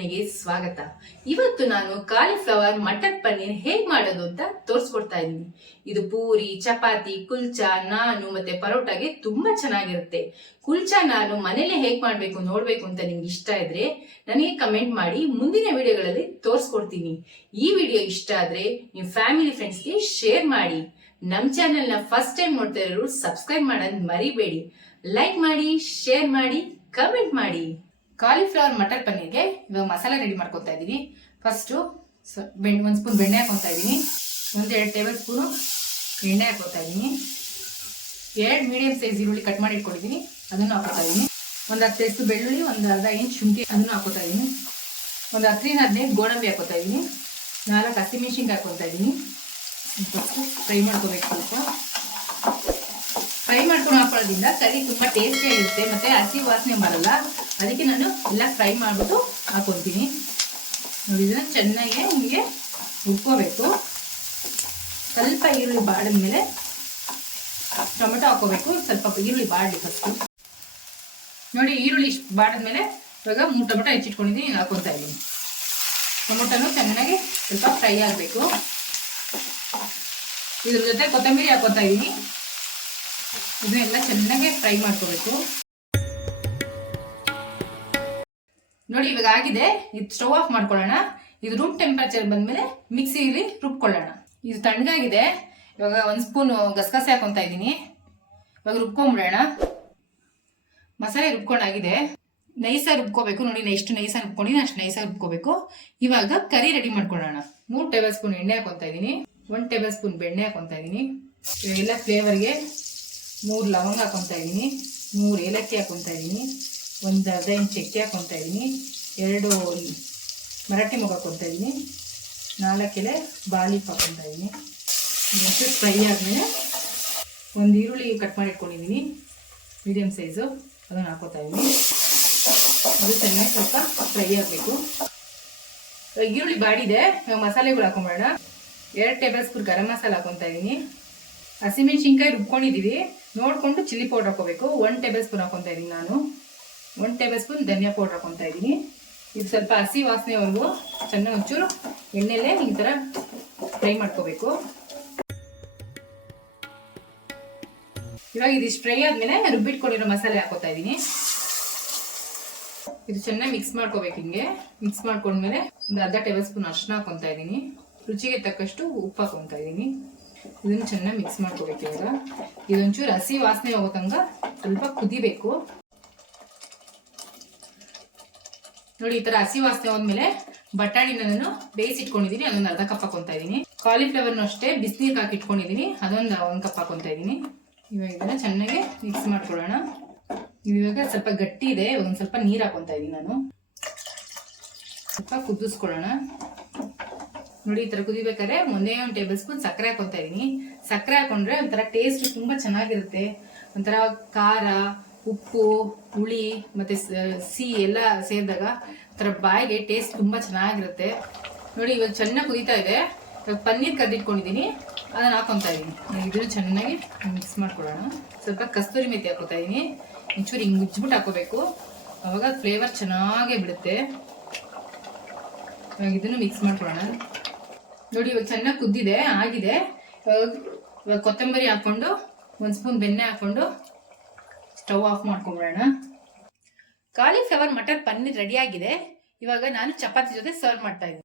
ಮನೆಗೆ ಸ್ವಾಗತ. ಇವತ್ತು ನಾನು ಕಾಲಿಫ್ಲವರ್ ಮಟರ್ ಪನ್ನೀರ್ ಹೇಗ್ ಮಾಡೋದು ಅಂತ ತೋರಿಸ್ಕೊಡ್ತಾ ಇದ್ದೀನಿ. ಇದು ಪೂರಿ, ಚಪಾತಿ, ಕುಲ್ಚಾ, ನಾನು ಮತ್ತೆ ಪರೋಟಾಗೆ ತುಂಬಾ ಚೆನ್ನಾಗಿರುತ್ತೆ. ಕುಲ್ಚಾ ನಾನು ಮನೇಲೆ ಹೇಗ್ ಮಾಡ್ಬೇಕು ನೋಡ್ಬೇಕು ಅಂತ ನಿಮ್ಗೆ ಇಷ್ಟ ಇದ್ರೆ ನನಗೆ ಕಮೆಂಟ್ ಮಾಡಿ, ಮುಂದಿನ ವಿಡಿಯೋಗಳಲ್ಲಿ ತೋರಿಸ್ಕೊಡ್ತೀನಿ. ಈ ವಿಡಿಯೋ ಇಷ್ಟ ಆದ್ರೆ ನಿಮ್ ಫ್ಯಾಮಿಲಿ ಫ್ರೆಂಡ್ಸ್ಗೆ ಶೇರ್ ಮಾಡಿ. ನಮ್ ಚಾನೆಲ್ ನ ಫಸ್ಟ್ ಟೈಮ್ ನೋಡ್ತಾ ಇರೋರು ಸಬ್ಸ್ಕ್ರೈಬ್ ಮಾಡೋದ್ ಮರಿಬೇಡಿ. ಲೈಕ್ ಮಾಡಿ, ಶೇರ್ ಮಾಡಿ, ಕಮೆಂಟ್ ಮಾಡಿ. ಕಾಲಿಫ್ಲವರ್ ಮಟರ್ ಪನ್ನೀರ್ಗೆ ಇವಾಗ ಮಸಾಲೆ ರೆಡಿ ಮಾಡ್ಕೊತಾ ಇದ್ದೀನಿ. ಫಸ್ಟು ಒಂದು ಸ್ಪೂನ್ ಬೆಣ್ಣೆ ಹಾಕೊತಾ ಇದ್ದೀನಿ. 1-2 ಟೇಬಲ್ ಸ್ಪೂನು ಎಣ್ಣೆ ಹಾಕೋತಾ ಇದ್ದೀನಿ. 2 ಮೀಡಿಯಂ ಸೈಜ್ ಈರುಳ್ಳಿ ಕಟ್ ಮಾಡಿ ಇಟ್ಕೊಂಡಿದ್ದೀನಿ, ಅದನ್ನು ಹಾಕೋತಾ ಇದ್ದೀನಿ. ಒಂದು 10 ಎಸು ಬೆಳ್ಳುಳ್ಳಿ, ಒಂದು ಅರ್ಧ ಇಂಚ್ ಶುಂಠಿ ಅದನ್ನು ಹಾಕೋತಾ ಇದ್ದೀನಿ. ಒಂದು 10-15 ಗೋಡಂಬಿ ಹಾಕೋತಾ ಇದ್ದೀನಿ. 4 ಹಸಿಮೆಣಸಿನ್ಕಾಯಿ ಹಾಕೋತಾ ಇದ್ದೀನಿ. ಫಸ್ಟು ಫ್ರೈ ಮಾಡ್ಕೋಬೇಕು. ಸ್ವಲ್ಪ ಫ್ರೈ ಮಾಡ್ಕೊಂಡು ಹಾಕೊಳ್ಳೋದ್ರಿಂದ ಕರಿ ತುಂಬಾ ಟೇಸ್ಟಿ ಆಗಿರುತ್ತೆ, ಮತ್ತೆ ಹಸಿ ವಾಸನೆ ಬರಲ್ಲ. ಅದಕ್ಕೆ ನಾನು ಎಲ್ಲ ಫ್ರೈ ಮಾಡ್ಬಿಟ್ಟು ಹಾಕೊತೀನಿ. ನೋಡಿ, ಇದನ್ನ ಚೆನ್ನಾಗಿ ನಿಮಗೆ ಹುರ್ಕೋಬೇಕು. ಸ್ವಲ್ಪ ಈರುಳ್ಳಿ ಬಾಡಿದ್ಮೇಲೆ ಟೊಮೆಟೊ ಹಾಕೋಬೇಕು. ಸ್ವಲ್ಪ ಈರುಳ್ಳಿ ಬಾಡಲಿ ಫಸ್ಟು. ನೋಡಿ, ಈರುಳ್ಳಿ ಬಾಡಿದ್ಮೇಲೆ ಇವಾಗ 3 ಟೊಮೆಟೊ ಹೆಚ್ಚಿಟ್ಕೊಂಡಿದ್ದೀನಿ, ಹಾಕೊತಾ ಇದ್ದೀನಿ. ಟೊಮೆಟೊನು ಚೆನ್ನಾಗಿ ಸ್ವಲ್ಪ ಫ್ರೈ ಆಗಬೇಕು. ಇದ್ರ ಜೊತೆ ಕೊತ್ತಂಬರಿ ಹಾಕೋತಾ ಇದ್ದೀನಿ. ಇದನ್ನೆಲ್ಲ ಚೆನ್ನಾಗಿ ಫ್ರೈ ಮಾಡ್ಕೋಬೇಕು. ನೋಡಿ, ಇವಾಗ ಆಗಿದೆ. ಇದು ಸ್ಟವ್ ಆಫ್ ಮಾಡ್ಕೊಳ್ಳೋಣ. ಇದು ರೂಮ್ ಟೆಂಪರೇಚರ್ ಬಂದ್ಮೇಲೆ ಮಿಕ್ಸಿಲಿ ರುಬ್ಕೊಳ್ಳೋಣ. ಇದು ತಣ್ಣಗಾಗಿದೆ. ಇವಾಗ 1 ಸ್ಪೂನ್ ಗಸಗಸೆ ಹಾಕೊಂತ ಇದ್ದೀನಿ. ಇವಾಗ ರುಬ್ಕೊಂಡ್ಬಿಡೋಣ. ಮಸಾಲೆ ರುಬ್ಕೊಂಡಾಗಿದೆ. ನೈಸಾಗಿ ರುಬ್ಕೋಬೇಕು. ನೋಡಿ, ಎಷ್ಟು ನೈಸಾಗಿ ರುಬ್ಕೊಂಡಿದ್ದೀನಿ ಅಷ್ಟು ನೈಸಾಗಿ ರುಬ್ಕೋಬೇಕು. ಇವಾಗ ಕರಿ ರೆಡಿ ಮಾಡ್ಕೊಳ್ಳೋಣ. 3 ಟೇಬಲ್ ಸ್ಪೂನ್ ಎಣ್ಣೆ ಹಾಕೊಂತ ಇದ್ದೀನಿ. 1 ಟೇಬಲ್ ಸ್ಪೂನ್ ಬೆಣ್ಣೆ ಹಾಕೊಂತ ಇದ್ದೀನಿ. ಇವಾಗೆಲ್ಲ ಫ್ಲೇವರ್ಗೆ 3 ಲವಂಗ ಹಾಕೊತಾ ಇದ್ದೀನಿ. 3 ಏಲಕ್ಕಿ ಹಾಕೊತಾ ಇದ್ದೀನಿ. 1 ಅರ್ಧ ಇಂಚ್ ಚಕ್ಕೆ ಹಾಕೊತಾ ಇದ್ದೀನಿ. 2 ಮರಾಠಿ ಮೊಗ್ಗು ಹಾಕೊತಾ ಇದ್ದೀನಿ. 4 ಎಲೆ ಬಾಲಿಪ್ ಹಾಕೊತಾ ಇದ್ದೀನಿ. ಮತ್ತೆ ಫ್ರೈ ಆದಮೇಲೆ 1 ಈರುಳ್ಳಿ ಕಟ್ ಮಾಡಿ ಇಟ್ಕೊಂಡಿದ್ದೀನಿ, ಮೀಡಿಯಂ ಸೈಜು, ಅದನ್ನು ಹಾಕೋತಾ ಇದ್ದೀನಿ. ಅದು ಚೆನ್ನಾಗಿ ಸ್ವಲ್ಪ ಫ್ರೈ ಆಗಬೇಕು. ಈರುಳ್ಳಿ ಬಾಡಿದೆ. ಮಸಾಲೆಗಳು ಹಾಕೊಂಬೇಡ. 2 ಟೇಬಲ್ ಸ್ಪೂನ್ ಗರಂ ಮಸಾಲ ಹಾಕೊತಾ ಇದ್ದೀನಿ. ಹಸಿಮೆಣಸಿನ್ಕಾಯಿ ರುಬ್ಕೊಂಡಿದ್ದೀವಿ, ನೋಡಿಕೊಂಡು ಚಿಲ್ಲಿ ಪೌಡರ್ ಹಾಕೋಬೇಕು. 1 ಟೇಬಲ್ ಸ್ಪೂನ್ ಹಾಕೊತಾ ಇದ್ದೀನಿ ನಾನು. 1 ಟೇಬಲ್ ಸ್ಪೂನ್ ಧನಿಯಾ ಪೌಡರ್ ಹಾಕೊತಾ ಇದ್ದೀನಿ. ಇದು ಸ್ವಲ್ಪ ಹಸಿ ವಾಸನೆವರೆಗೂ ಚೆನ್ನಾಗಿ ಒಂಚೂರು ಎಣ್ಣೆಲೆ ಈ ಥರ ಫ್ರೈ ಮಾಡ್ಕೋಬೇಕು. ಇವಾಗ ಇದಿಷ್ಟು ಫ್ರೈ ಆದಮೇಲೆ ರುಬ್ಬಿಟ್ಕೊಂಡಿರೋ ಮಸಾಲೆ ಹಾಕೋತಾ ಇದ್ದೀನಿ. ಇದು ಚೆನ್ನಾಗಿ ಮಿಕ್ಸ್ ಮಾಡ್ಕೋಬೇಕು. ಹಿಂಗೆ ಮಿಕ್ಸ್ ಮಾಡ್ಕೊಂಡ್ಮೇಲೆ 1 ಅರ್ಧ ಟೇಬಲ್ ಸ್ಪೂನ್ ಅರಿಶಿನ ಹಾಕೊತಾ ಇದ್ದೀನಿ. ರುಚಿಗೆ ತಕ್ಕಷ್ಟು ಉಪ್ಪು ಹಾಕೊತಾ ಇದ್ದೀನಿ. ಇದನ್ನು ಚೆನ್ನಾಗಿ ಮಿಕ್ಸ್ ಮಾಡ್ಕೋಬೇಕು. ಇವಾಗ ಇದೊಂಚೂರು ಹಸಿ ವಾಸನೆ ಹೋಗೋ ತನಕ ಸ್ವಲ್ಪ ಕುದಿಬೇಕು. ನೋಡಿ, ಈ ತರ ಹಸಿ ವಾಸನೆ ಹೋದ್ಮೇಲೆ ಬಟಾಣಿನ ನಾನು ಬೇಯಿಸಿಟ್ಕೊಂಡಿದ್ದೀನಿ, ಅದೊಂದು ಅರ್ಧ ಕಪ್ ಹಾಕೊತಾ ಇದ್ದೀನಿ. ಕಾಲಿಫ್ಲವರ್ನು ಅಷ್ಟೇ ಬಿಸಿನೀರಿಗೆ ಹಾಕಿ ಇಟ್ಕೊಂಡಿದ್ದೀನಿ, ಅದೊಂದು 1 ಕಪ್ ಹಾಕೊತಾ ಇದ್ದೀನಿ. ಇವಾಗ ಇದನ್ನ ಚೆನ್ನಾಗಿ ಮಿಕ್ಸ್ ಮಾಡ್ಕೊಳ್ಳೋಣ. ಇವಾಗ ಸ್ವಲ್ಪ ಗಟ್ಟಿ ಇದೆ, ಒಂದು ಸ್ವಲ್ಪ ನೀರು ಹಾಕೊತಾ ಇದ್ದೀನಿ ನಾನು. ಸ್ವಲ್ಪ ಕುದಿಸ್ಕೊಳ್ಳೋಣ. ನೋಡಿ, ಈ ತರ ಕುದಿಬೇಕಾದ್ರೆ 1 ಟೇಬಲ್ ಸ್ಪೂನ್ ಸಕ್ಕರೆ ಹಾಕೊತಾ ಇದೀನಿ. ಸಕ್ಕರೆ ಹಾಕೊಂಡ್ರೆ ಒಂಥರ ಟೇಸ್ಟ್ ತುಂಬಾ ಚೆನ್ನಾಗಿರುತ್ತೆ. ಒಂಥರ ಖಾರ, ಉಪ್ಪು, ಹುಳಿ ಮತ್ತೆ ಸಿಹಿ ಎಲ್ಲ ಸೇರಿದಾಗ ಒಂಥರ ಬಾಯಿಗೆ ಟೇಸ್ಟ್ ತುಂಬಾ ಚೆನ್ನಾಗಿರುತ್ತೆ. ನೋಡಿ, ಇವಾಗ ಚೆನ್ನಾಗಿ ಕುದೀತಾ ಇದೆ. ಇವಾಗ ಪನ್ನೀರ್ ಕದ್ದಿಟ್ಕೊಂಡಿದ್ದೀನಿ, ಅದನ್ನ ಹಾಕೊತಾ ಇದೀನಿ. ಇದನ್ನು ಚೆನ್ನಾಗಿ ಮಿಕ್ಸ್ ಮಾಡ್ಕೊಳ್ಳೋಣ. ಸ್ವಲ್ಪ ಕಸ್ತೂರಿ ಮೆಥಿ ಹಾಕೋತಾ ಇದೀನಿ. ಒಂಚೂರು ಹಿಂಗೆ ಮುಚ್ಚಿಬಿಟ್ಟು ಹಾಕೋಬೇಕು, ಅವಾಗ ಫ್ಲೇವರ್ ಚೆನ್ನಾಗೇ ಬಿಡುತ್ತೆ. ಇವಾಗ ಇದನ್ನು ಮಿಕ್ಸ್ ಮಾಡ್ಕೊಳ್ಳೋಣ. ನೋಡಿ, ಇವಾಗ ಚೆನ್ನಾಗಿ ಕುದ್ದಿದೆ, ಆಗಿದೆ. ಇವಾಗ ಕೊತ್ತಂಬರಿ ಹಾಕೊಂಡು 1 ಸ್ಪೂನ್ ಬೆಣ್ಣೆ ಹಾಕೊಂಡು ಸ್ಟವ್ ಆಫ್ ಮಾಡ್ಕೊಂಡ್ಬಿಡೋಣ. ಕಾಲಿಫ್ಲವರ್ ಮಟರ್ ಪನ್ನೀರ್ ರೆಡಿ ಆಗಿದೆ. ಇವಾಗ ನಾನು ಚಪಾತಿ ಜೊತೆ ಸರ್ವ್ ಮಾಡ್ತಾ ಇದ್ದೀನಿ.